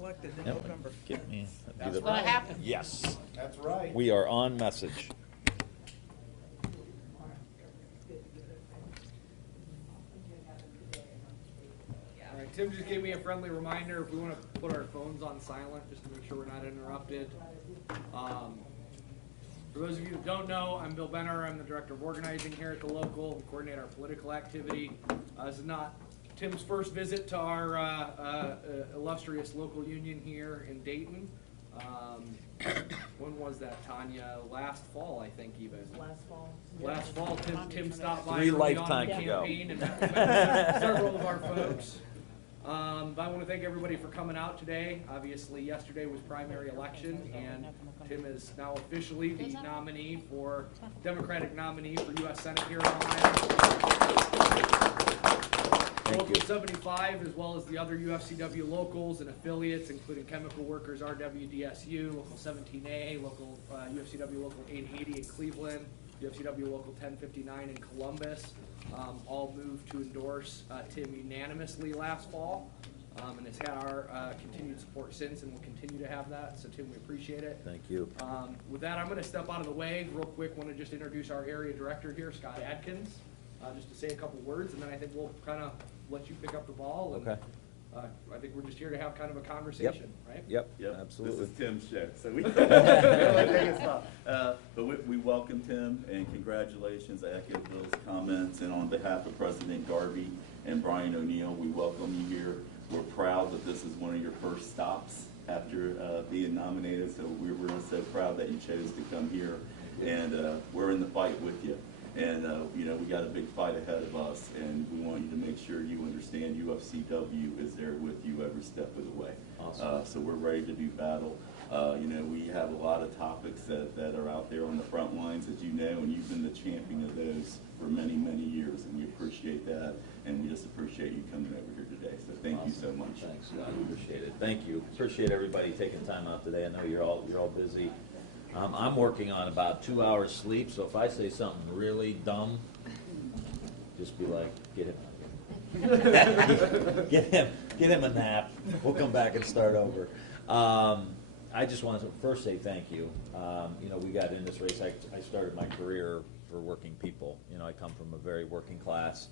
elected in Yep. November. Get me. That's what happened. Yes. That's right. We are on message. All right, Tim just gave me a friendly reminder if we want to put our phones on silent just to make sure we're not interrupted. For those of you who don't know, I'm Bill Benner. I'm the Director of Organizing here at the local. We coordinate our political activity. This is not Tim's first visit to our illustrious local union here in Dayton. When was that, Tanya? Last fall, I think, even. Last fall. Last fall, Tim stopped by 3 early on lifetimes in the ago. campaign and met several of our folks. But I want to thank everybody for coming out today. Obviously, yesterday was primary election, and Tim is now officially the nominee for Democratic nominee for U.S. Senate here in Ohio. Local 75, as well as the other UFCW locals and affiliates, including Chemical Workers RWDSU, Local 17A, local UFCW Local 880 in Cleveland, UFCW Local 1059 in Columbus, all moved to endorse Tim unanimously last fall, and has had our continued support since, and will continue to have that. So Tim, we appreciate it. Thank you. With that, I'm going to step out of the way real quick. Want to just introduce our area director here, Scott Adkins, just to say a couple words, and then I think we'll kind of let you pick up the ball. And, Okay. I think we're just here to have kind of a conversation, right? Yep. Yep, Absolutely. This is Tim's show, so we really take a spot. But we welcome Tim, and congratulations. I echo Bill's comments, and on behalf of President Garvey and Brian O'Neill, we welcome you here. We're proud that this is one of your first stops after being nominated, so we're so proud that you chose to come here, and we're in the fight with you. And, you know, we got a big fight ahead of us, and we want you to make sure you understand UFCW is there with you every step of the way. Awesome. So we're ready to do battle. You know, we have a lot of topics that are out there on the front lines, as you know, and you've been the champion of those for many, many years, and we appreciate that, and we just appreciate you coming over here today. So thank you so much. Thanks, Scott. Appreciate it. Thank you. Appreciate everybody taking time out today. I know you're all busy. I'm working on about 2 hours sleep, so if I say something really dumb, just be like, get him out of here. Get him a nap. We'll come back and start over. I just wanted to first say thank you. You know, we got in this race. I started my career for working people. You know, I come from a very working class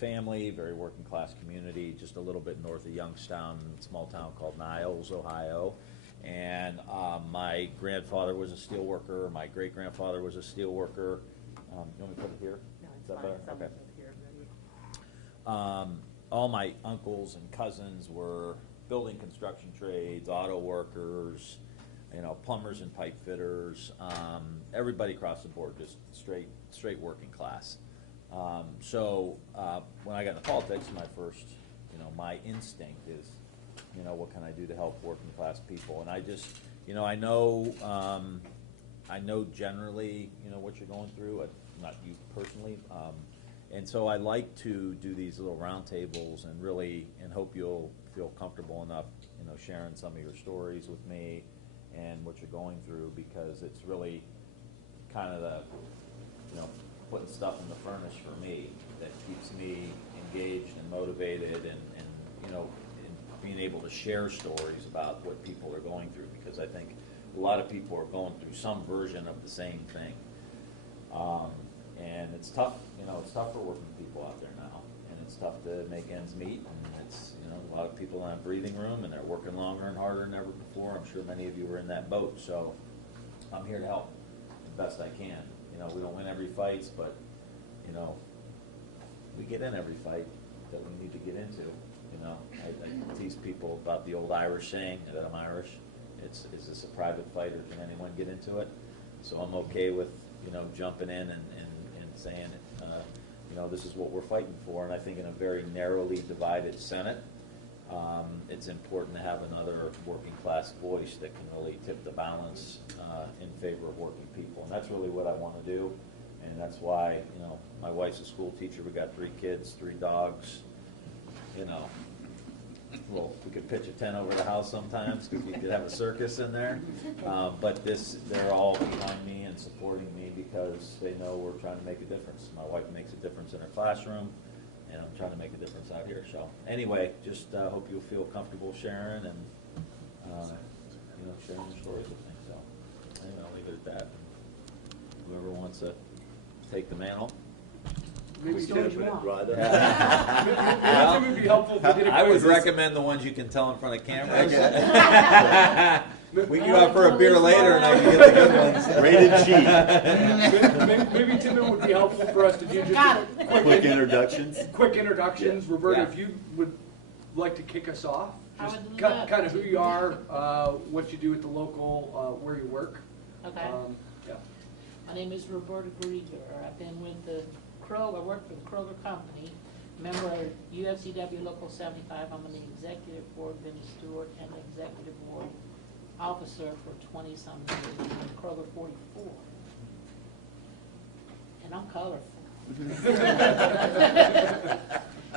family, very working class community, just a little bit north of Youngstown, a small town called Niles, Ohio. And my grandfather was a steel worker. My great-grandfather was a steel worker. You want me to put it here? No, Is it's that fine. better? Someone's Okay. here. All my uncles and cousins were building construction trades, auto workers, you know, plumbers and pipe fitters. Everybody across the board, just straight working class. So when I got into politics, my first, you know, my instinct is, you know, what can I do to help working class people? And I just, you know, I know generally, you know, what you're going through, not you personally. And so I like to do these little roundtables and really, and hope you'll feel comfortable enough, you know, sharing some of your stories with me and what you're going through, because it's really kind of the, you know, putting stuff in the furnace for me that keeps me engaged and motivated and you know, being able to share stories about what people are going through, because I think a lot of people are going through some version of the same thing. And it's tough, you know, it's tough for working people out there now, and it's tough to make ends meet, and it's, you know, a lot of people don't have breathing room, and they're working longer and harder than ever before. I'm sure many of you are in that boat, so I'm here to help the best I can. You know, we don't win every fight, but, you know, we get in every fight that we need to get into. You know, I tease people about the old Irish saying that I'm Irish. Is this a private fight, or can anyone get into it? So I'm okay with, you know, jumping in and saying, you know, this is what we're fighting for. And I think in a very narrowly divided Senate, it's important to have another working class voice that can really tip the balance in favor of working people. And that's really what I want to do. And that's why, you know, my wife's a school teacher. We got 3 kids, 3 dogs. You know, well, we could pitch a tent over the house sometimes because we could have a circus in there. But they're all behind me and supporting me because they know we're trying to make a difference. My wife makes a difference in her classroom, and I'm trying to make a difference out here. So anyway, just hope you'll feel comfortable sharing, and sharing their stories with me. So anyway, I'll leave it at that. Whoever wants to take the mantle. Maybe We Tim, could, but it'd rather. Tim would be helpful if we did a I would quiz. recommend the ones you can tell in front of cameras. We can go out for a beer later and I can get the good ones. Rated cheap. Maybe Tim, it would be helpful for us to do just Got a it. Quick introductions. quick introductions. Roberta, Yeah. if you would like to kick us off, I just would love kind that. of who you are, what you do at the local, where you work. Okay. Yeah. My name is Roberta Grieger. I've been with the Kroger, I work for the Kroger Company, member of UFCW Local 75. I'm on the executive board, been a steward and executive board officer for 20-some years, and Kroger 44. And I'm colorful.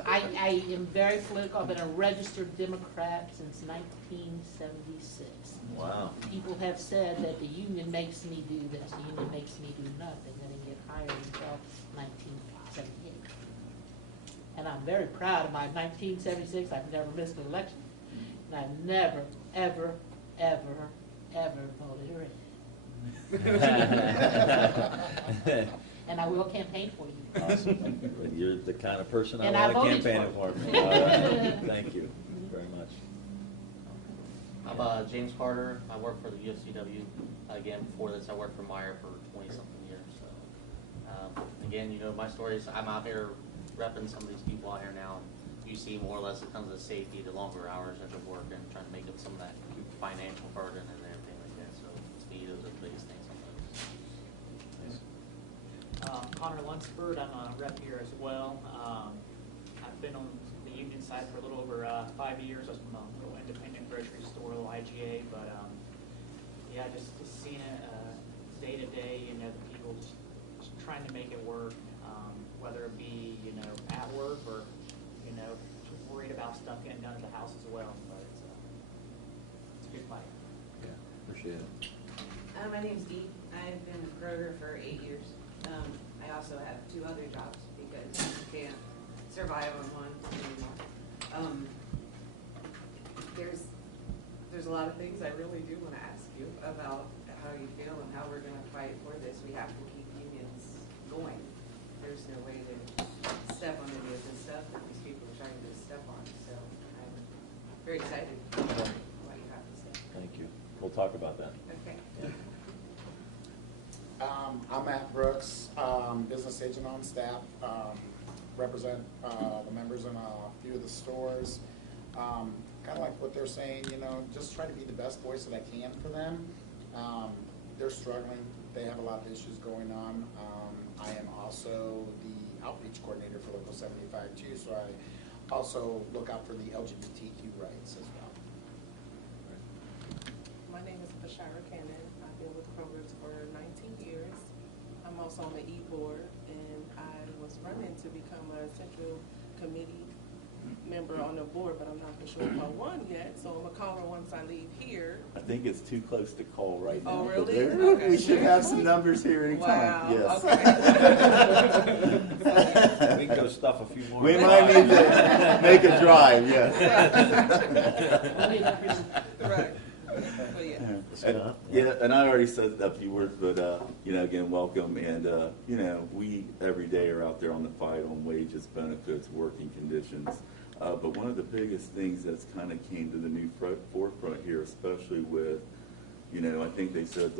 I am very political. I've been a registered Democrat since 1976. Wow. People have said that the union makes me do this, the union makes me do nothing. I didn't get hired until 1978. And I'm very proud of my 1976. I've never missed an election. And I've never, ever, ever, ever voted red. And I will campaign for you. Awesome. You're the kind of person I And I want voted campaigning for for you. me. Thank you very much. I'm James Carter. I work for the UFCW. Again, before this, I worked for Meyer for 20-something years. So, again, my story is I'm out here repping some of these people out here now. And you see more or less it comes to safety, the longer hours at the work, and trying to make up some of that financial burden and everything like that. So, to me, those are the biggest things on those. Connor Lunsford, I'm a rep here as well. I've been on the union side for a little over 5 years. I was from a little independent grocery store, a little IGA, but yeah, just seeing it day to day, the people just trying to make it work, whether it be, at work or, just worried about stuff getting done at the house as well, but it's a good fight. Yeah, appreciate it. My name's Dee. I've been with Kroger for 8 years. I also have 2 other jobs because you can't survive on one anymore. There's a lot of things I really do want to ask you about how you feel and how we're going to fight for this. We have to keep unions going. There's no way to step on any of this stuff that these people are trying to step on. So I'm very excited to hear what you have to say. Thank you. We'll talk about that. Okay. I'm Matt Brooks, business agent on staff, represent the members in a few of the stores. Kind of like what they're saying, just try to be the best voice that I can for them. They're struggling. They have a lot of issues going on. I am also the outreach coordinator for Local 75 too, so I also look out for the LGBTQ rights as well. My name is Bashara Cannon. I've been with Kroger's for 19 years. I'm also on the E-Board, and I was running to become a central committee member on the board, but I'm not for sure if I won yet, so I'm going to call her once I leave here. I think it's too close to call right now. Oh, but really? there- Okay. We should have some numbers here anytime. Wow. Yes. We can go stuff a few more. We might need to make a drive, yes. Right. But yeah. Yeah, and I already said a few words, but, again, welcome. And, we every day are out there on the fight on wages, benefits, working conditions. But one of the biggest things that's kind of came to the new forefront here, especially with, I think they said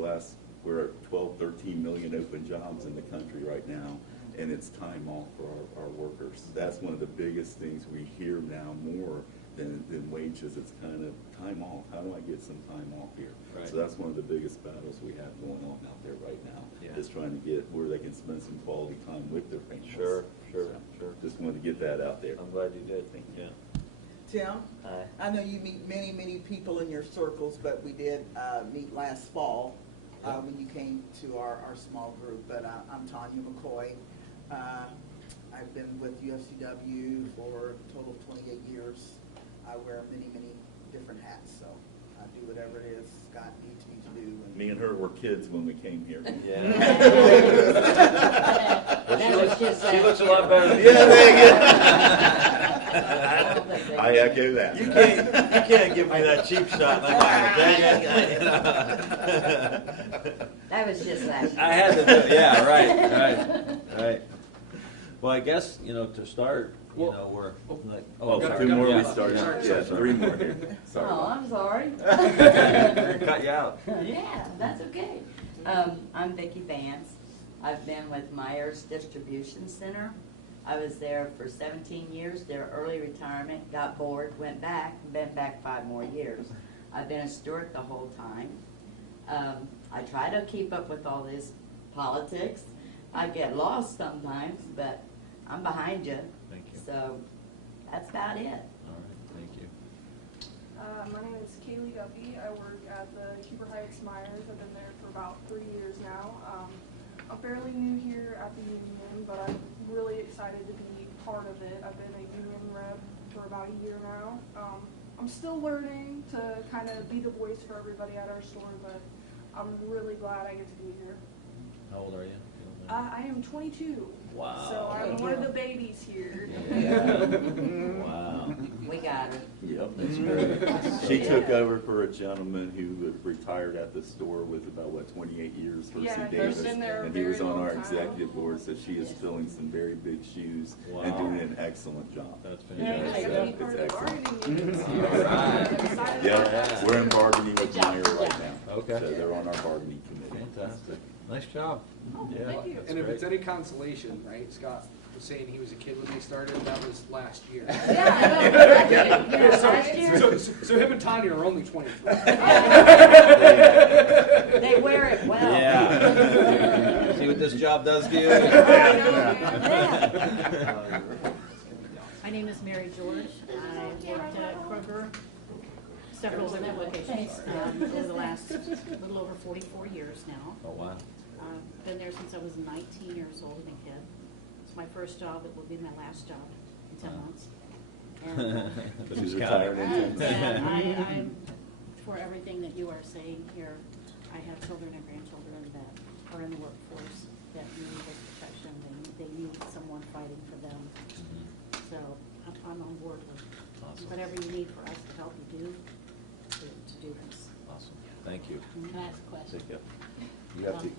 we're at 12, 13 million open jobs in the country right now, and it's time off for our workers. That's one of the biggest things we hear now more than wages. It's kind of time off. How do I get some time off here? Right. So that's one of the biggest battles we have going on out there right now, Yeah. is trying to get where they can spend some quality time with their families. Sure. Just wanted to get that out there. I'm glad you did. Thank you. Tim, Hi. I know you meet many, many people in your circles, but we did meet last fall when you came to our small group. But I'm Tanya McCoy. I've been with UFCW for a total of 28 years. I wear many, many different hats, so I do whatever it is Scott needs me to do. Me and her were kids when we came here. Yeah. She looks a lot better than you. Yeah, there you go. I echo that. You can't give me that cheap shot. Like, That was just last year. I had to do it, yeah, right. Well, I guess, to start, we're like, Got- Two more yeah. we started. Yeah, three more here. Sorry. Oh, I'm sorry. Cut you out. Yeah, that's okay. I'm Vicki Vance. I've been with Myers Distribution Center. I was there for 17 years, their early retirement, got bored, went back, been back 5 more years. I've been a steward the whole time. I try to keep up with all this politics. I get lost sometimes, but I'm behind you. Thank you. So that's about it. All right, thank you. My name is Kaylee Duffy. I work at the Keeper Heights Myers. I've been there for about 3 years now. I'm fairly new here at the union, but I'm really excited to be part of it. I've been a union rep for about a year now. I'm still learning to kind of be the voice for everybody at our store, but I'm really glad I get to be here. How old are you? I am 22. Wow. So I'm one of the babies here. Wow. We got it. Yep, that's great. She took over for a gentleman who had retired at the store with about, 28 years, Percy Yeah, he's Davis. been there a And he was very on long our time. executive board, so she is filling some very big shoes and Wow. doing an excellent job. That's I get fantastic. to be part of the It's bargaining excellent. units All here. right. I'm excited about Yeah, that. we're in bargaining with Good job, Meyer good right job. now. Okay. So they're on our bargaining committee. Fantastic. Nice job. Yeah. Thank you. that's And if great. it's any consolation, right, Scott was saying he was a kid when they started, that was last year. Yeah, I know. Last year, So him and Tanya are only 23. they wear it well. Yeah. See what this job does to you? My name is Mary George. I worked at Kroger, several different locations, over the last little over 44 years now. Oh, wow. Been there since I was 19 years old and a kid. It's my first job. It will be my last job in 10 months. And, She's retired in 10 and I'm for everything that you are saying here. I have children and grandchildren that are in the workforce that need this protection. They need someone fighting for them. So I'm on board with Awesome. whatever you need for us to help you do, to do this. Awesome. Thank you. Can I ask a question? Take it. You have to,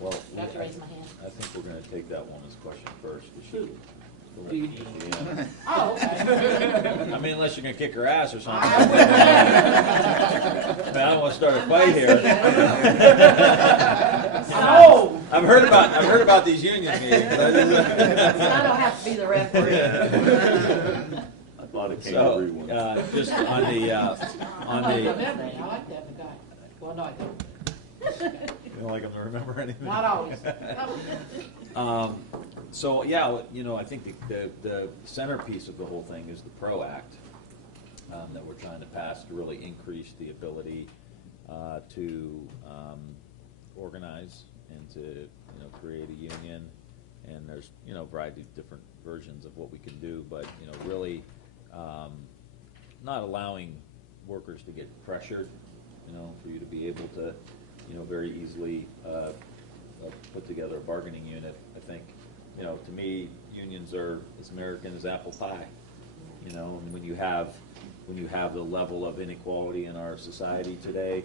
well. I have to raise my hand. I think we're gonna take that woman's question first. 'Cause she- Yeah. Oh, okay. I mean, unless you're gonna kick her ass or something. I I don't wanna start a fight here. Oh! I've heard about these union meetings. I don't have to be the referee. I thought it came So, through once. just on the, I like to have a guy. Well, no, I don't. you don't like them to remember anything? Not always. So, yeah, I think the centerpiece of the whole thing is the PRO Act that we're trying to pass to really increase the ability to organize and to, create a union. And there's, a variety of different versions of what we can do, but, really not allowing workers to get pressured, for you to be able to, very easily put together a bargaining unit. I think, to me, unions are as American as apple pie. And when you have the level of inequality in our society today,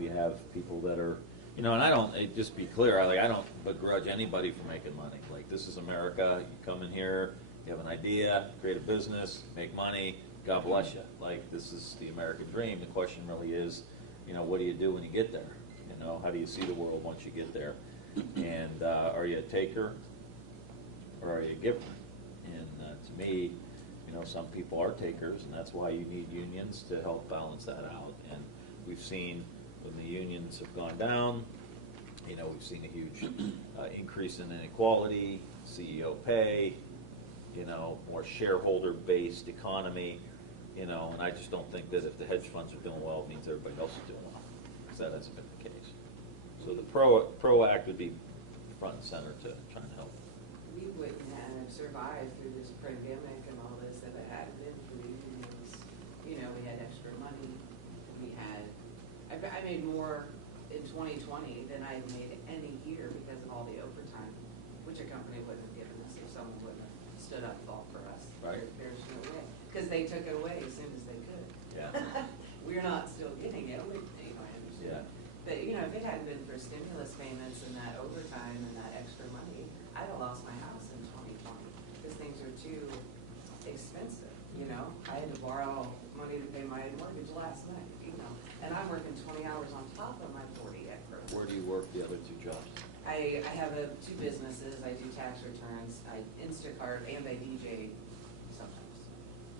you have people that are, and just be clear, I don't begrudge anybody for making money. Like, this is America. You come in here, you have an idea, create a business, make money. God bless you. Like, this is the American dream. The question really is, what do you do when you get there? How do you see the world once you get there? And are you a taker or are you a giver? And to me, some people are takers, and that's why you need unions to help balance that out. And we've seen when the unions have gone down, we've seen a huge increase in inequality, CEO pay, more shareholder-based economy, and I just don't think that if the hedge funds are doing well, it means everybody else is doing well, because that hasn't been the case. So the PRO Act would be front and center to try and help. We wouldn't have survived through this pandemic and all this if it hadn't been for the unions. We had extra money. I made more in 2020 than I made any year because of all the overtime. which a company wouldn't have given us if someone wouldn't have stood up and fought for us. Right. There's no way, because they took it away as soon as they could. Yeah. We're not still getting it, I understand. Yeah. But, if it hadn't been for stimulus payments and that overtime and that extra money, I'd have lost my house in 2020, because things are too expensive, I had to borrow money to pay my mortgage last night, and I'm working 20 hours on top of my 40 at Kroger. Where do you work the other two jobs? I have two businesses. I do tax returns. I Instacart and I DJ sometimes,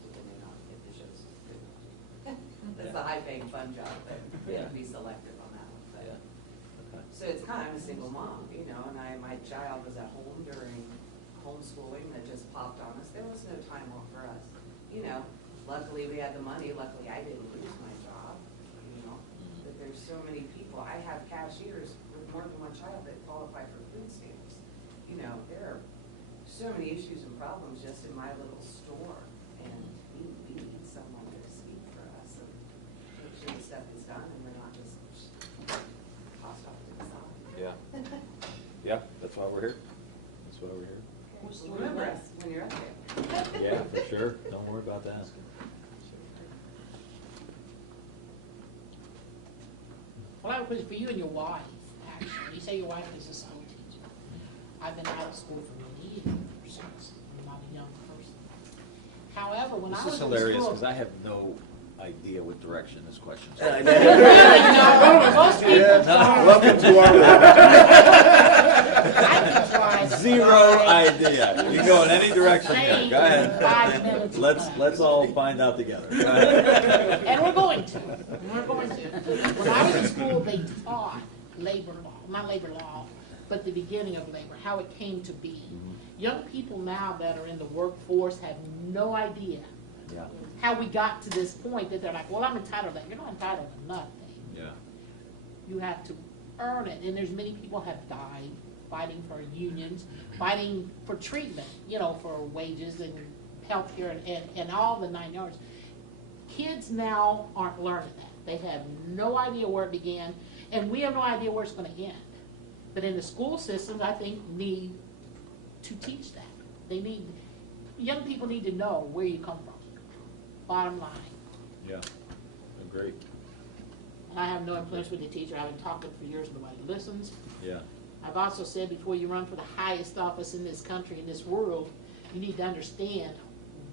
depending on if the show's good. That's the high-paying fun job, but you have to be selective on that one. But, Okay. so it's I'm a single mom, and my child was at home during homeschooling that just popped on us. There was no time off for us. Luckily we had the money. Luckily I didn't lose my job. But there's so many people. I have cashiers with more than one child that qualify for food stamps. There are so many issues and problems just in my little store, and we need someone to speak for us and make sure the stuff is done and we're not just tossed off to the side. Yeah. Yeah, that's why we're here. That's why we're here. Remember us when you're up there. Yeah, for sure. Don't worry about that. Well, I have a question for you and your wife, actually. You say your wife is a school teacher. I've been out of school for many years, since I'm not a young person. However, when I This was is in hilarious school... because I have no idea what direction this question's Really? going. No, most people don't. Welcome to our world. I can try to Zero find idea. You can go in any direction here. Go ahead. 5 minutes. Let's all find out together. Go ahead. And we're going to. When I was in school, they taught labor law, not labor law, but the beginning of labor, how it came to be. Young people now that are in the workforce have no idea Yeah. how we got to this point that they're like, well, I'm entitled to that. You're not entitled to nothing. Yeah. You have to earn it. And there's many people have died fighting for unions, fighting for treatment, for wages and health care and all the 9 yards. Kids now aren't learning that. They have no idea where it began, and we have no idea where it's going to end. But in the school systems, I think, need to teach that. Young people need to know where you come from. Bottom line. Yeah. Great. I have no influence with the teacher. I've been talking for years, nobody listens. Yeah. I've also said before you run for the highest office in this country, in this world, you need to understand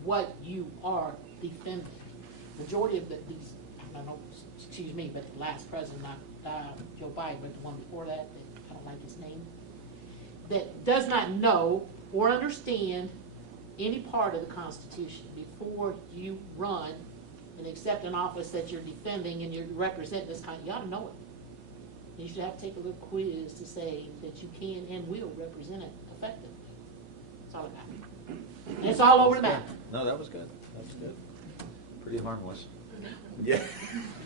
what you are defending. Majority of these, I don't know, excuse me, but the last president, not Joe Biden, but the one before that, I don't like his name, that does not know or understand any part of the Constitution. Before you run and accept an office that you're defending and you're representing this kind, you ought to know it. You should have to take a little quiz to say that you can and will represent it effectively. That's all it matters. And it's all over the map. No, that was good. That was good. Pretty harmless. Yeah.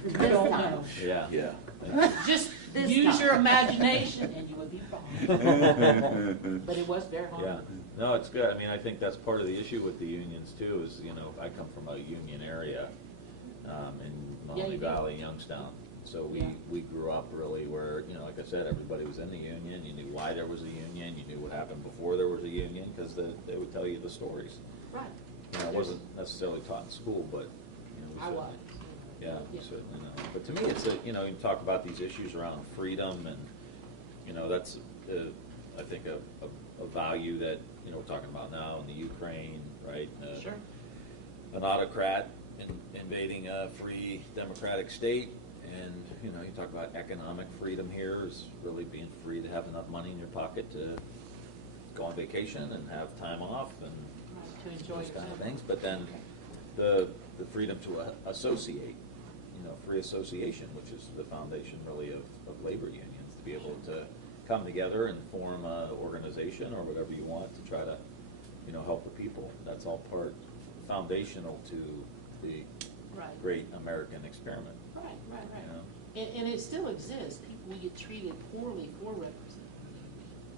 This time. Yeah. Yeah. Just This use time. your imagination and you would be fine. But it was very Yeah. hard. No, it's good. I mean, I think that's part of the issue with the unions too. Is I come from a union area in Mahoney you do. Valley, Youngstown. So we grew up really where, like I said, everybody was in the union. You knew why there was a union. You knew what happened before there was a union because they would tell you the stories. Right. It wasn't necessarily taught in school, but we I certainly, was. yeah, we Yeah. certainly know. But to me, it's you talk about these issues around freedom, and that's I think a value that we're talking about now in the Ukraine, right? Sure. An autocrat invading a free democratic state. And, you talk about economic freedom here is really being free to have enough money in your pocket to go on vacation and have time off and To enjoy those kind of yourself. things. But then the freedom to associate, free association, which is the foundation really of labor unions, to be able to come together and form an organization or whatever you want to try to, help the people. That's all foundational to the Right. great American experiment. Right. And it still exists. People get treated poorly for representing.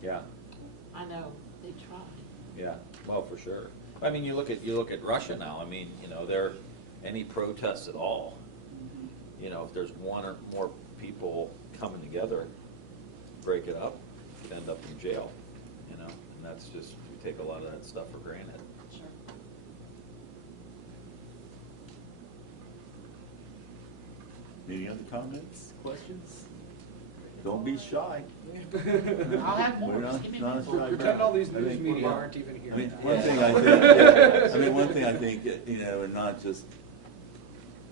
Yeah, I know, they try. yeah. Well, for sure. I mean, you look at Russia now. I mean, there any protests at all. If there's one or more people coming together, break it up, you could end up in jail. and that's just, we take a lot of that stuff for granted. Sure. Any other comments, questions? Don't be shy. I'll have more, We're not- just give me a not minute. a shy Pretend all these crowd. I news think- media aren't even here. I mean, one thing I think, one thing I think, and not just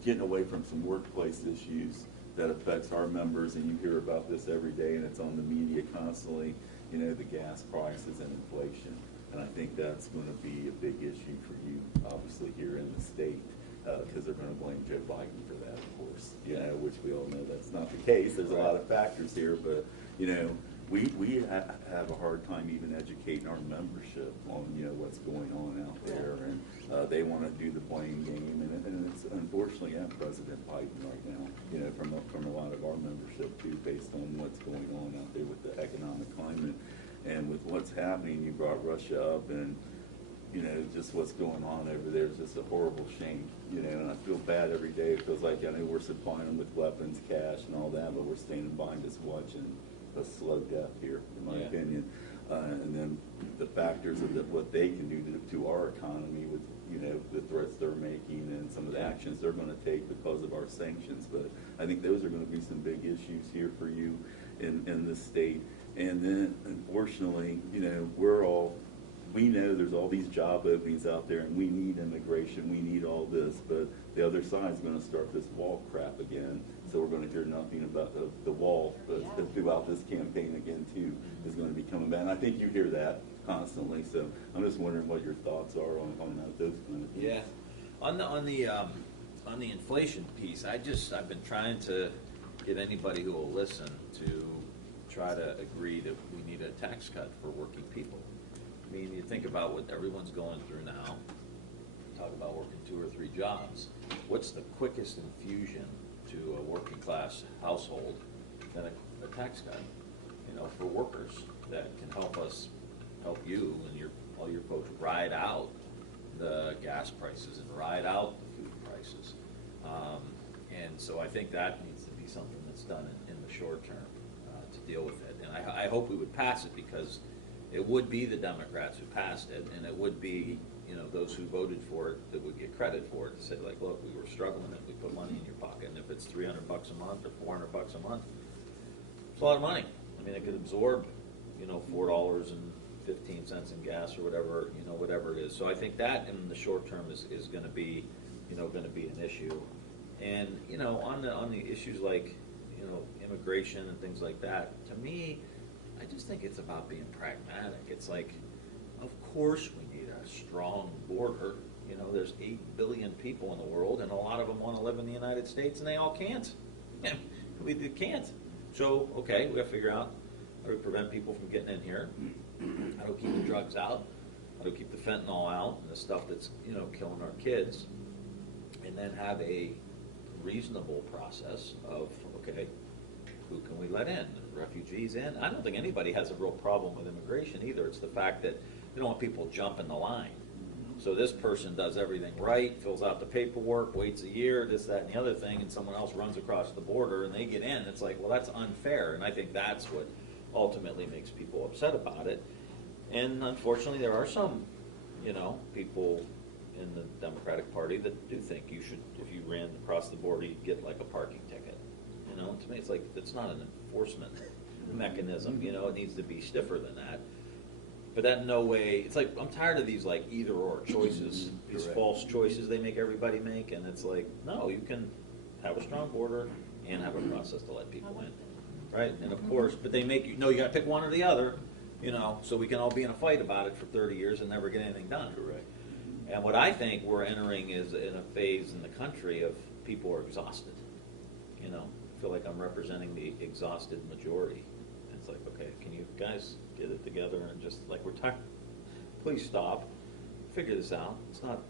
getting away from some workplace issues that affects our members, and you hear about this every day, and it's on the media constantly, the gas prices and inflation. And I think that's gonna be a big issue for you, obviously, here in the state, because they're gonna blame Joe Biden for that, of course, which we all know that's not the case. There's a lot of factors here, but, we have a hard time even educating our membership on, what's going on out there. And they want to do the blame game, and it's unfortunately at President Biden right now, from a lot of our membership too, based on what's going on out there with the economic climate. And with what's happening, you brought Russia up, and, just what's going on over there is just a horrible shame, and I feel bad every day. It feels like, I know we're supplying them with weapons, cash, and all that, but we're standing by and just watching a slow death here, in my opinion. And then the factors of what they can do to our economy with, the threats they're making and some of the actions they're gonna take because of our sanctions. But I think those are gonna be some big issues here for you in this state. And then, unfortunately, we know there's all these job openings out there, and we need immigration, we need all this, but the other side's gonna start this wall crap again. So we're gonna hear nothing about the wall throughout this campaign again too, is gonna be coming back. And I think you hear that constantly, so I'm just wondering what your thoughts are on those kind of things. Yeah, on the inflation piece, I've been trying to get anybody who will listen to try to agree that we need a tax cut for working people. I mean, you think about what everyone's going through now, talk about working 2 or 3 jobs. What's the quickest infusion to a working class household than a tax cut, for workers that can help you and all your folks ride out the gas prices and ride out the food prices. And so I think that needs to be something that's done in the short term to deal with it. And I hope we would pass it, because it would be the Democrats who passed it, and it would be, those who voted for it that would get credit for it, to say, like, look, we were struggling if we put money in your pocket, and if it's $300 a month or $400 a month, it's a lot of money. I mean, it could absorb, $4.15 in gas or whatever it is. So I think that in the short term is going to be, going to be an issue. And on the issues like, immigration and things like that, to me, I just think it's about being pragmatic. It's like, of course we need a strong border. There's 8 billion people in the world, and a lot of them want to live in the United States, and they all can't. We can't. So, okay, we have to figure out how to prevent people from getting in here, how to keep the drugs out, how to keep the fentanyl out, and the stuff that's, killing our kids, and then have a reasonable process of, okay, who can we let in? Refugees in? I don't think anybody has a real problem with immigration either. It's the fact that they don't want people jumping the line. So this person does everything right, fills out the paperwork, waits a year, this, that, and the other thing, and someone else runs across the border and they get in. It's like, well, that's unfair. And I think that's what ultimately makes people upset about it. And unfortunately, there are some, people in the Democratic Party that do think you should, if you ran across the border, you'd get like a parking ticket. To me, it's like, it's not an enforcement mechanism, it needs to be stiffer than that. But that in no way, it's like, I'm tired of these like either or choices, these false choices they make everybody make, and it's like, no, you can have a strong border and have a process to let people in, right? And of course, but they make you gotta pick one or the other, so we can all be in a fight about it for 30 years and never get anything done. Correct. And what I think we're entering is in a phase in the country of people are exhausted, I feel like I'm representing the exhausted majority. And it's like, okay, can you guys get it together and just, like, we're tired. Please stop. Figure this out. It's not,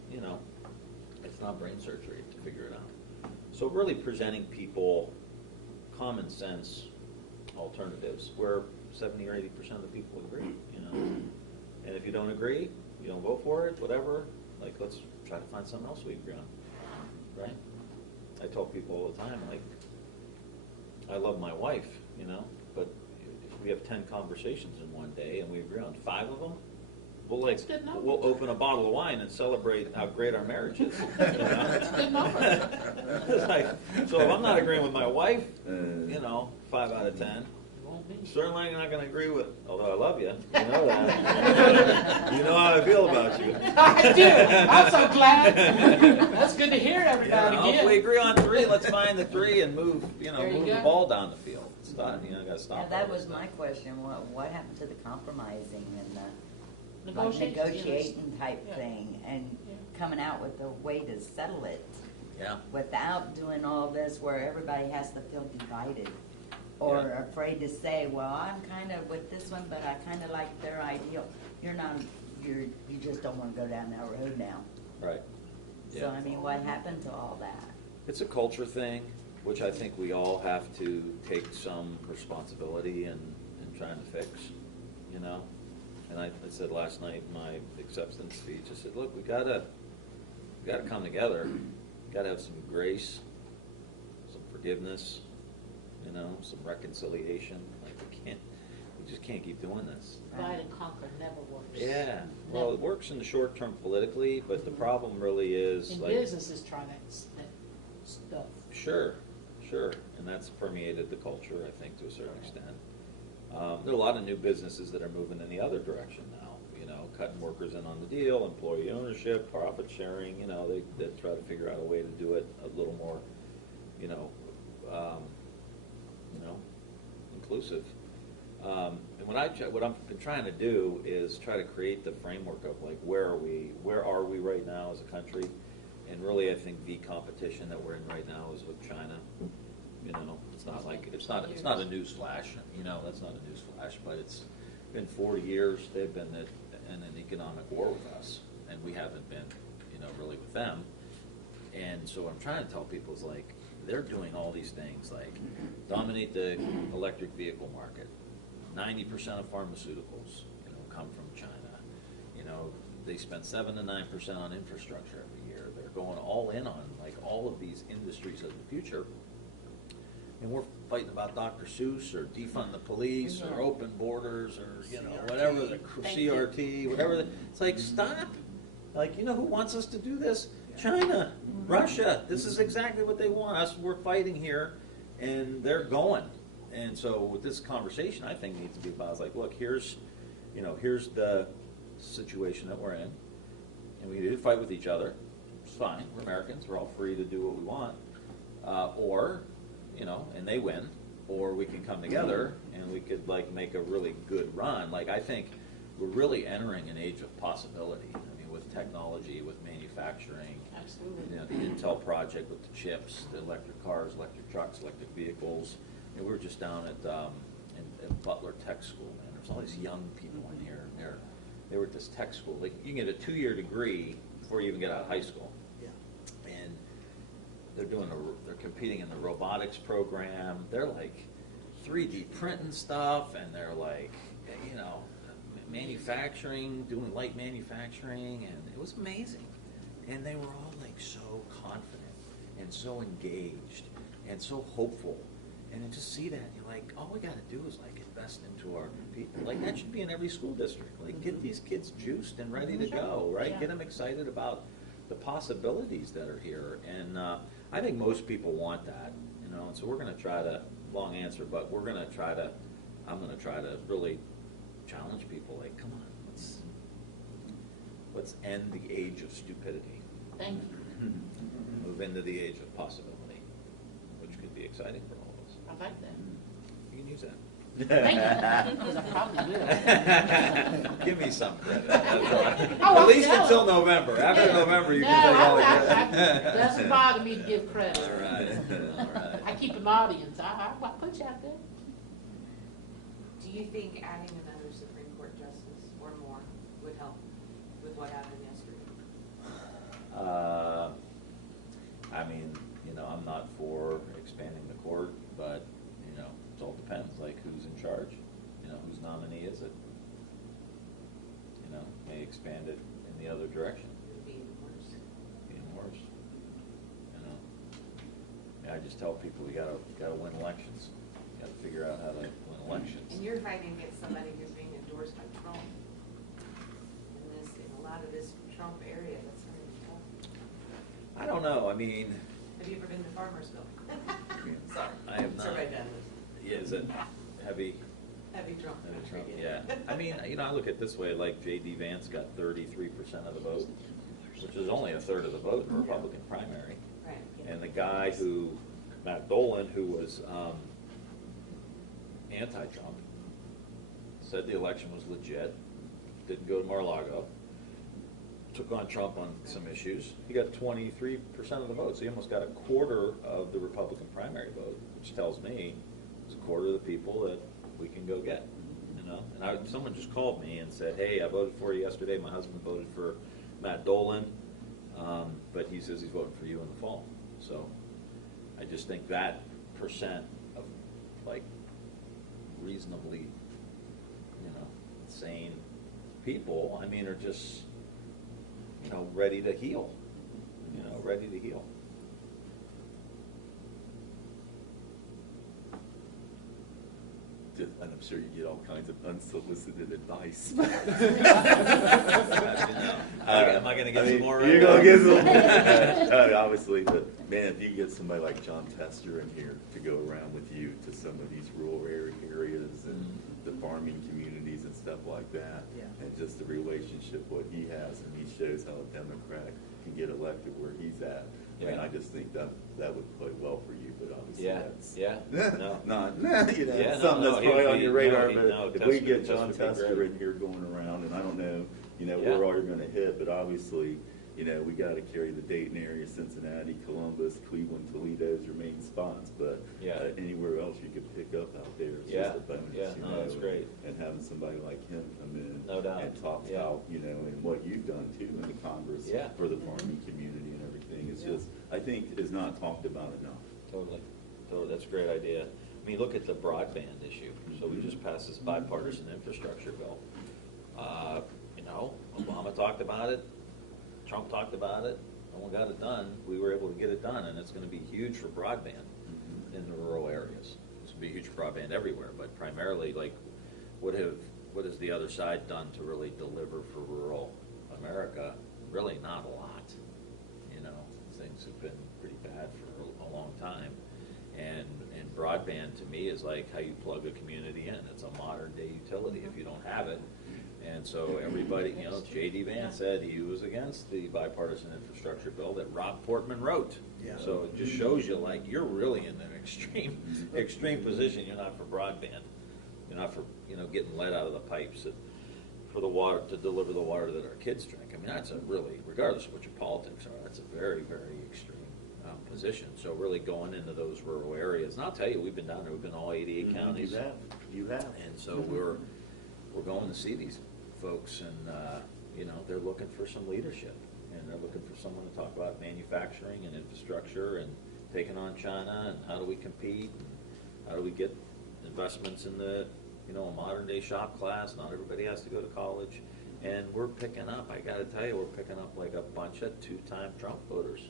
it's not brain surgery to figure it out. So really presenting people common sense alternatives where 70 or 80% of the people agree, And if you don't agree, you don't vote for it, whatever, like, let's try to find something else we agree on, right? I tell people all the time, like, I love my wife, but if we have 10 conversations in one day and we agree on 5 of them, like, good number. we'll open a bottle of wine and celebrate how great our marriage is. You know? That's a good number. It's like, so if I'm not agreeing with my wife, 5 out of 10. It won't be. Certainly I'm not going to agree with, although I love you, you know that. You know how I feel about you. I do. I'm so glad. That's good to hear Yeah, everybody if we again. agree on 3, let's find the 3 and move, There you move the go. ball down the field. It's not, gotta stop. Yeah, that all was this my stuff. question, what happened to the compromising and the like Negotiation. negotiating type Yeah. thing and Yeah. coming out with a way to settle it Yeah. without doing all this where everybody has to feel divided or Yeah. afraid to say, well, I'm kind of with this one, but I kind of like their ideal. You're not, you just don't want to go down that road now. Right. So, Yeah. I mean, what happened to all that? It's a culture thing, which I think we all have to take some responsibility in trying to fix, And I said last night in my acceptance speech, I said, look, we gotta come together. We gotta have some grace, some forgiveness, some reconciliation. Like we just can't keep doing this. Divide and conquer never works. Yeah, well, it works in the short term politically, but the problem really is In like. businesses, try that stuff. Sure, and that's permeated the culture, I think, to a certain extent. There are a lot of new businesses that are moving in the other direction now, cutting workers in on the deal, employee ownership, profit sharing, they try to figure out a way to do it a little more, inclusive. And what I've been trying to do is try to create the framework of like, where are we right now as a country? And really, I think the competition that we're in right now is with China. It's not like it's not a news flash. That's not a news flash. But it's been 40 years. They've been in an economic war with us, and we haven't been, really with them. And so what I'm trying to tell people is like they're doing all these things like dominate the electric vehicle market. 90% of pharmaceuticals, come from China. They spend 7 to 9% on infrastructure every year. They're going all in on like all of these industries of the future. And we're fighting about Dr. Seuss or defund the police or open borders or whatever the CRT, whatever. It's like stop. Like who wants us to do this? China, Russia. This is exactly what they want us. We're fighting here, and they're going. And so with this conversation, I think needs to be about is like, look, here's the situation that we're in, and we need to fight with each other. It's fine. We're Americans. We're all free to do what we want. And they win, or we can come together and we could like make a really good run. Like I think we're really entering an age of possibility. I mean, with technology, with manufacturing. Absolutely. The Intel project with the chips, the electric cars, electric trucks, electric vehicles. And we were just down at in Butler Tech School, and there's all these young people in here. And they were at this tech school. Like you can get a 2-year degree before you even get out of high school. And they're competing in the robotics program. They're like 3D printing stuff, and they're like, manufacturing, doing light manufacturing, and it was amazing. And they were all like so confident and so engaged and so hopeful. And then just see that, and you're like, all we got to do is like invest into our people. Like that should be in every school district. Like get these kids juiced and ready to go, right? Yeah. Get them excited about the possibilities that are here. And I think most people want that, and so we're going to try to, long answer, but I'm going to try to really challenge people, like, come on, let's end the age of stupidity. Thank you. Move into the age of possibility, which could be exciting for all of us. I like that. You can use that. Thank you, because I probably will. Give me some credit. That's all right. Oh, At I'm least telling until you. November. After Yeah. November, you No, can take all the it credit. doesn't bother me to give credit. All right. I keep an audience. I put you out there. Do you think adding another Supreme Court justice or more would help with what happened yesterday? I mean, I'm not for expanding the court, but, it all depends, like, who's in charge, whose nominee is it? May expand it in the other direction, It would be even worse. even worse. I just tell people we gotta win elections. We gotta figure out how to win elections. And you're fighting against somebody who's being endorsed by Trump. And out of this Trump area, that's gonna be tough. I don't know, I mean, Have you ever been to Farmersville? Sorry. I have not. It's right down Yeah, is it heavy? Heavy Trump Heavy country. Trump, yeah. I mean, you know, I look at it this way, like J.D. Vance got 33% of the vote, which is only a third of the vote in the Republican primary. Right. And the guy who, Matt Dolan, who was anti-Trump, said the election was legit, didn't go to Mar-a-Lago, took on Trump on some issues. He got 23% of the vote, so he almost got a quarter of the Republican primary vote, which tells me it's a quarter of the people that we can go get, you know? And someone just called me and said, hey, I voted for you yesterday. My husband voted for Matt Dolan, but he says he's voting for you in the fall. So I just think that percent of, like, reasonably, you know, sane people, I mean, are just, you know, ready to heal, you know, ready to heal. And I'm sure you get all kinds of unsolicited advice. Am I gonna get some more? You're gonna get some. Obviously, but man, if you get somebody like John Tester in here to go around with you to some of these rural areas and the farming communities and stuff like that, and just the relationship what he has, and he shows how a Democrat can get elected where he's at. I mean, I just think that would play well for you, but obviously that's not you know, something that's probably on your radar. But if we get John Tester in here going around, and I don't know, you know, where all you're going to hit, but obviously, you know, we got to carry the Dayton area, Cincinnati, Columbus, Cleveland, Toledo as your main spots, but anywhere else you could pick up out there is just a bonus. You know, that's great. And having somebody like him come in and talk Yeah. about, you know, and what you've done too in the Congress for the farming community and everything. It's just, I think, is not talked about enough. Totally, that's a great idea. I mean, look at the broadband issue. So we just passed this bipartisan infrastructure bill. You know, Obama talked about it, Trump talked about it, no one got it done. We were able to get it done, and it's gonna be huge for broadband in the rural areas. It's gonna be huge for broadband everywhere, but primarily, like, what has the other side done to really deliver for rural America? Really not a lot. You know, things have been pretty bad for a long time. And broadband to me is like how you plug a community in. It's a modern day utility if you don't have it. And so everybody, you know, J.D. Vance said he was against the bipartisan infrastructure bill that Rob Portman wrote. So it just shows you, like, you're really in an extreme position. You're not for broadband. You're not for, you know, getting lead out of the pipes for the water, to deliver the water that our kids drink. I mean, that's a really, regardless of what your politics are, that's a very, very extreme position. So really going into those rural areas, and I'll tell you, we've been down there. We've been all 88 counties. You have. And so we're going to see these folks, and you know, they're looking for some leadership, and they're looking for someone to talk about manufacturing and infrastructure and taking on China, and how do we compete, and how do we get investments in the, you know, a modern day shop class. Not everybody has to go to college, and we're picking up, I gotta tell you, we're picking up like a bunch of two-time Trump voters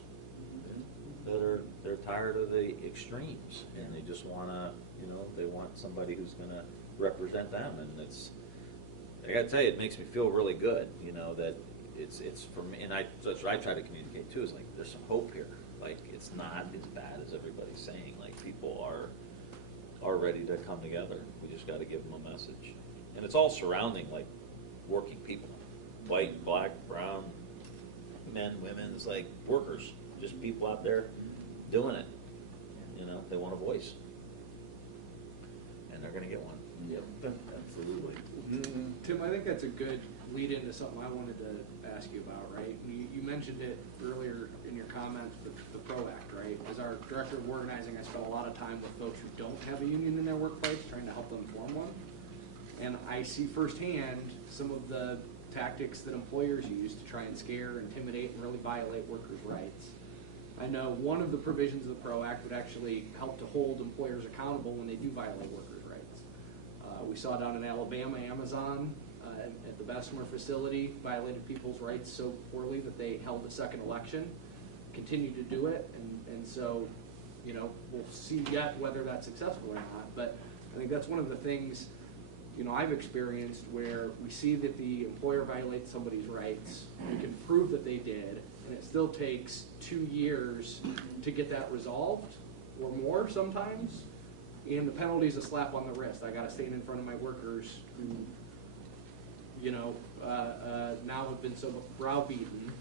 that they're tired of the extremes, and they just wanna, you know, they want somebody who's gonna represent them. And it's, I gotta tell you, it makes me feel really good, you know, that it's for me, and that's what I try to communicate too, is like, there's some hope here. Like, it's not as bad as everybody's saying. Like, people are ready to come together. We just gotta give them a message. And it's all surrounding, like, working people. White, black, brown, men, women, it's like workers, just people out there doing it. You know, they want a voice. And they're gonna get one. Yep, absolutely. Tim, I think that's a good lead into something I wanted to ask you about, right? You mentioned it earlier in your comments, the PRO Act, right? As our director of organizing, I spent a lot of time with folks who don't have a union in their workplace, trying to help them form one. And I see firsthand some of the tactics that employers use to try and scare, intimidate, and really violate workers' rights. I know one of the provisions of the PRO Act would actually help to hold employers accountable when they do violate workers' rights. We saw down in Alabama, Amazon, at the Bessemer facility, violated people's rights so poorly that they held a second election, continue to do it, and so, you know, we'll see yet whether that's successful or not. But I think that's one of the things I've experienced where we see that the employer violates somebody's rights, we can prove that they did, and it still takes 2 years to get that resolved, or more sometimes, and the penalty is a slap on the wrist. I gotta stand in front of my workers who, now have been so browbeaten,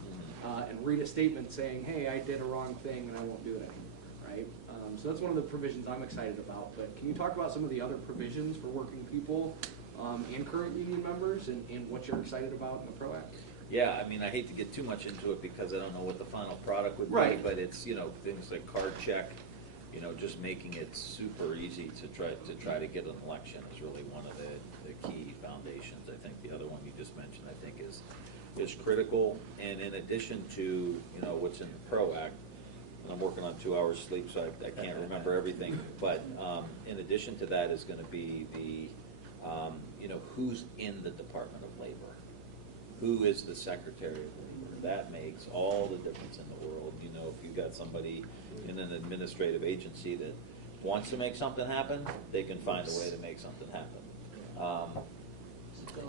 and read a statement saying, hey, I did a wrong thing and I won't do it anymore, right? So that's one of the provisions I'm excited about, but can you talk about some of the other provisions for working people and current union members and what you're excited about in the PRO Act? Yeah, I mean, I hate to get too much into it because I don't know what the final product would be, Right. but it's, things like card check, just making it super easy to try to get an election is really one of the key foundations. I think the other one you just mentioned, I think is critical. And in addition to, what's in the PRO Act, and I'm working on 2 hours sleep, so I can't remember everything, but in addition to that is gonna be the, who's in the Department of Labor? Who is the Secretary of Labor? That makes all the difference in the world. If you've got somebody in an administrative agency that wants to make something happen, they can find a way to make something happen.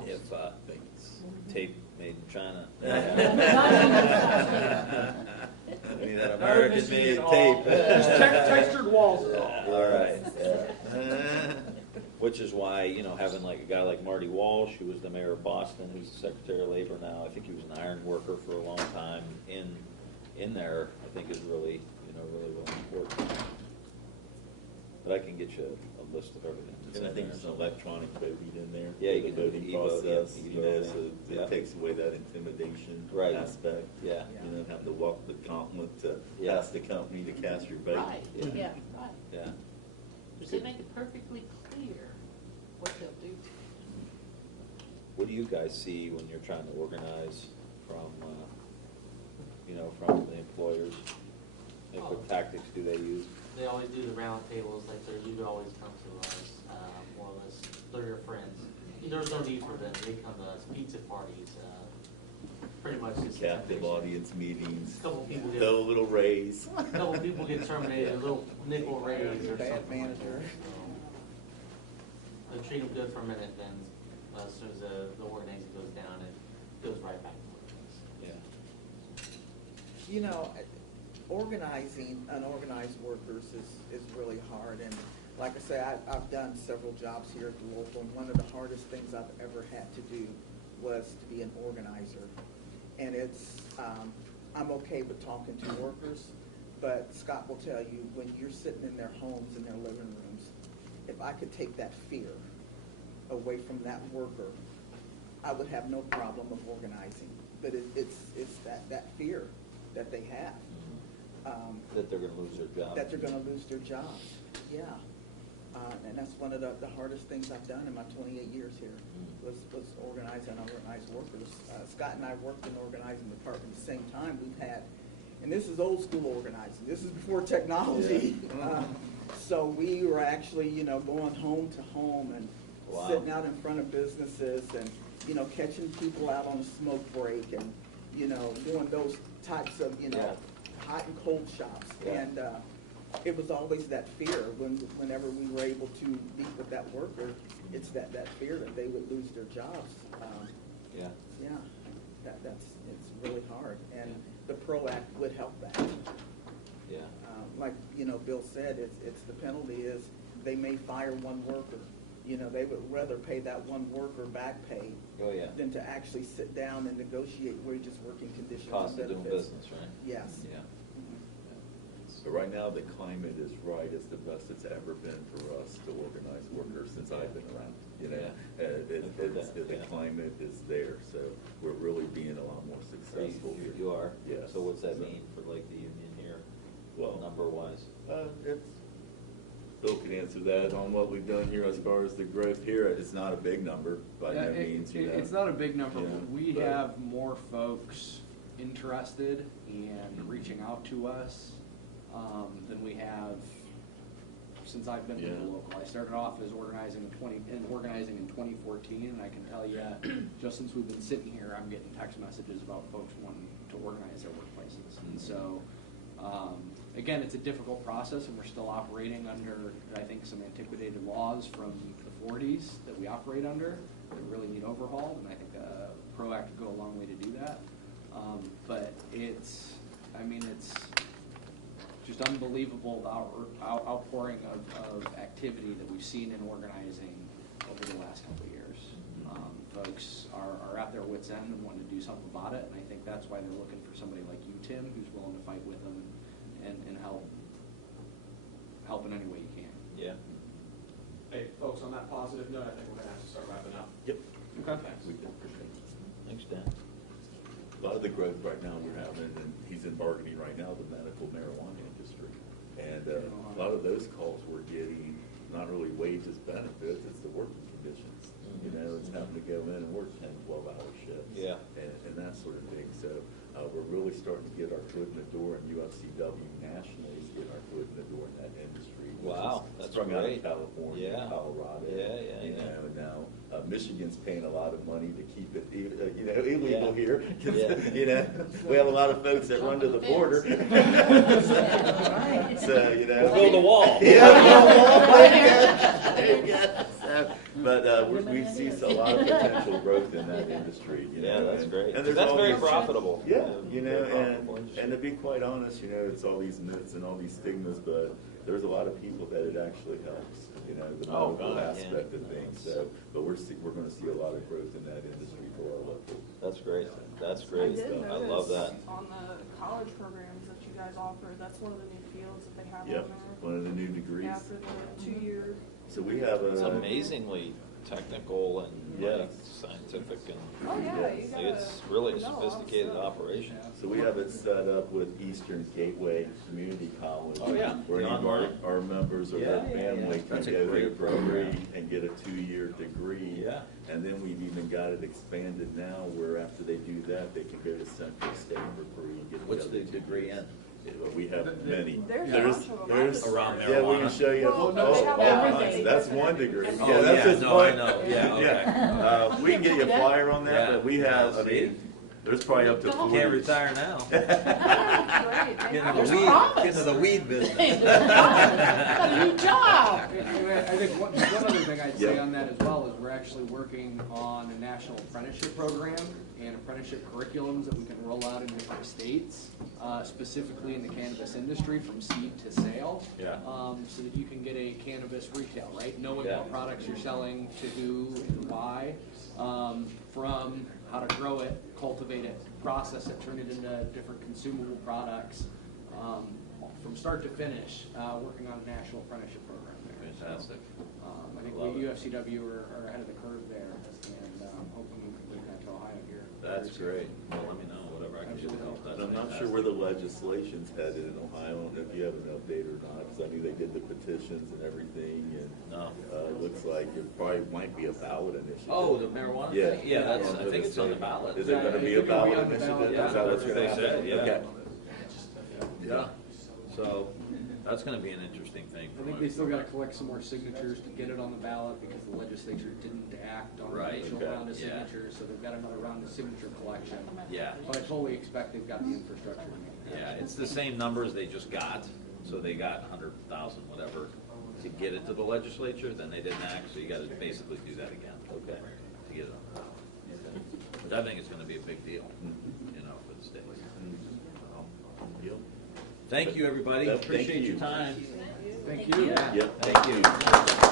If tape made in China. I mean, that American-made tape. Just textured walls. All right. Which is why, having like a guy like Marty Walsh, who was the mayor of Boston, who's the Secretary of Labor now, I think he was an iron worker for a long time in there, I think is really, really important. But I can get you a list of everything that's And I in think there. there's an electronic voting in there. Yeah, you the can do voting e-vote, process, yeah, so yeah. it takes away that intimidation Right. aspect. Yeah. You don't have to walk the gauntlet to Yeah. pass the company to cast your vote. Right, yeah, right. Yeah. Because they make it perfectly clear what they'll do. What do you guys see when you're trying to organize from, from the employers? And what tactics do they use? They always do the round tables, like you could always come to us, more or less, they're your friends. There's no need for them, they come to us, pizza parties, pretty much just. Captive audience meetings, Couple people get- throw a little raise. A couple people get terminated, a little nickel raise or Bad something. manager. They treat them good for a minute, then as soon as the organization goes down, it goes right back to work. Yeah. Organizing unorganized workers is really hard. And like I say, I've done several jobs here at the local, and one of the hardest things I've ever had to do was to be an organizer. And I'm okay with talking to workers, but Scott will tell you, when you're sitting in their homes, in their living rooms, if I could take that fear away from that worker, I would have no problem of organizing. But it's that fear that they have. That they're gonna lose their job. That they're gonna lose their jobs, yeah. And that's one of the hardest things I've done in my 28 years here, was organize unorganized workers. Scott and I worked in organizing department at the same time. We've had, and this is old school organizing, this is before technology. Yeah. So we were actually, going home to home and Wow. sitting out in front of businesses and, catching people out on a smoke break and, doing those types of, Yeah. hot and cold shops. Yeah. And it was always that fear whenever we were able to meet with that worker, it's that fear that they would lose their jobs. Yeah. Yeah, it's really hard. And the PRO Act would help that. Yeah. Like, Bill said, it's the penalty is they may fire one worker. They would rather pay that one worker back pay Oh, yeah. than to actually sit down and negotiate wages, working conditions, Cost and of doing benefits. business, right? Yes. Yeah. But right now, the climate is right. It's the best it's ever been for us to organize workers since I've been around. The Yeah. climate is there, so we're really being a lot more successful here. You are? Yes. So what's that mean for like the union here? Well, number wise? Bill can answer that on what we've done here as far as the growth here. It's not a big number by no means. It's not a big number, Yeah, but we but- have more folks interested and reaching out to us than we have since I've been with the Yeah. local. I started off as organizing in 2014, and I can tell you, just since we've been sitting here, I'm getting text messages about folks wanting to organize their workplaces. And so, again, it's a difficult process, and we're still operating under, I think, some antiquated laws from the 40s that we operate under that really need overhauled, and I think PRO Act would go a long way to do that. But it's just unbelievable the outpouring of activity that we've seen in organizing over the last couple of years. Folks are at their wits' end and wanting to do something about it, and I think that's why they're looking for somebody like you, Tim, who's willing to fight with them and help in any way you can. Yeah. Hey, folks, on that positive note, I think we're gonna have to start wrapping up. Yep. Okay. We can appreciate it. Thanks, Dan. A lot of the growth right now we're having, and he's in bargaining right now, the medical marijuana industry. And a lot of those calls we're getting, not really wages, benefits, it's the working conditions. You know, it's having to go in and work 10, 12-hour shifts. Yeah. And that sort of thing. So we're really starting to get our foot in the door, and UFCW nationally is getting our foot in the door in that industry. Wow, that's sprung out of great. California, Yeah. Colorado. Yeah. You know, and now Michigan's paying a lot of money to keep it, illegal here. 'Cause, you know, we have a lot of folks that run to the border. So, you know. Build a wall. Yeah, build a wall. There you go. So, but we see a lot of potential growth in that industry. You know, Yeah, that's and- great. And there's That's all very these- profitable. Yeah, you know, Very profitable industry. and to be quite honest, you know, it's all these myths and all these stigmas, but there's a lot of people that it actually helps, you know, the Oh, medical God, yeah. aspect of things. So, but we're going to see a lot of growth in that industry for our local. That's great. That's I great. did I love notice that. on the college programs that you guys offer, that's one of the new fields that they have Yep, on there. one of the new degrees. After the 2-year. So we have It's a. amazingly technical and Yeah. scientific and Oh, yeah, you like, gotta it's really a know a lot of sophisticated stuff. operation. So we have it set up with Eastern Gateway Community College. Oh, yeah. Where any of our members or their Yeah, yeah, family yeah. can That's a go there great for program. free and get a 2-year degree. Yeah. And then we've even got it expanded now where after they do that, they can go to Central State for free and get. What's other the 2 degree years. in? Well, we have many. There's a There's- bunch of them. there's- Around Yeah, we can marijuana? show you. Well, no, they have everything. That's one degree. Oh, Yeah, that's yeah, just no, one. I know. Yeah, okay. We can get you a flyer on that, Yeah. but we have, I See? mean, there's probably up to You 40. Can't retire now. Great. They have There's them. promise. Get into the weed business. Got a new job. I think one other thing I'd say Yeah. on that as well is we're actually working on a national apprenticeship program and apprenticeship curriculums that we can roll out in different states, specifically in the cannabis industry from seed to sale. Yeah. So that you can get a cannabis retail, right? Knowing Yeah. what products you're selling to who and why, from how to grow it, cultivate it, process it, turn it into different consumable products, from start to finish, working on a national apprenticeship program there. Fantastic. I think Love we it. UFCW are ahead of the curve there, and hoping we can bring that to Ohio here. That's very soon. great. Well, let me know, whatever I can do to help. That's And I'm not sure fantastic. where the legislation's headed in Ohio, I don't know if you have an update or not, because I knew they did the petitions and everything, and No. it looks like it probably might be a ballot initiative. Oh, the marijuana Yeah. thing? Yeah, that's, I think it's on the ballot. Is it gonna be a It'll be ballot on the initiative? ballot. Is that what's Yeah, gonna that's what they happen? said, yeah. Okay. Yeah. So, that's gonna be an interesting thing. I think they still gotta collect some more signatures to get it on the ballot, because the legislature didn't act on the Right, initial okay. round of Yeah. signatures, so they've got another round of signature collection. Yeah. But I fully expect they've got the infrastructure to make it Yeah, happen. it's the same numbers they just got, so they got 100,000, whatever, to get it to the legislature, then they didn't act, so you gotta basically do that again. Okay. To get it on the ballot. Which I think is gonna be a big deal, you know, for the state. Yep. Thank you, everybody, Yep, thank appreciate you. your time. Thank you. Yep, Thank you.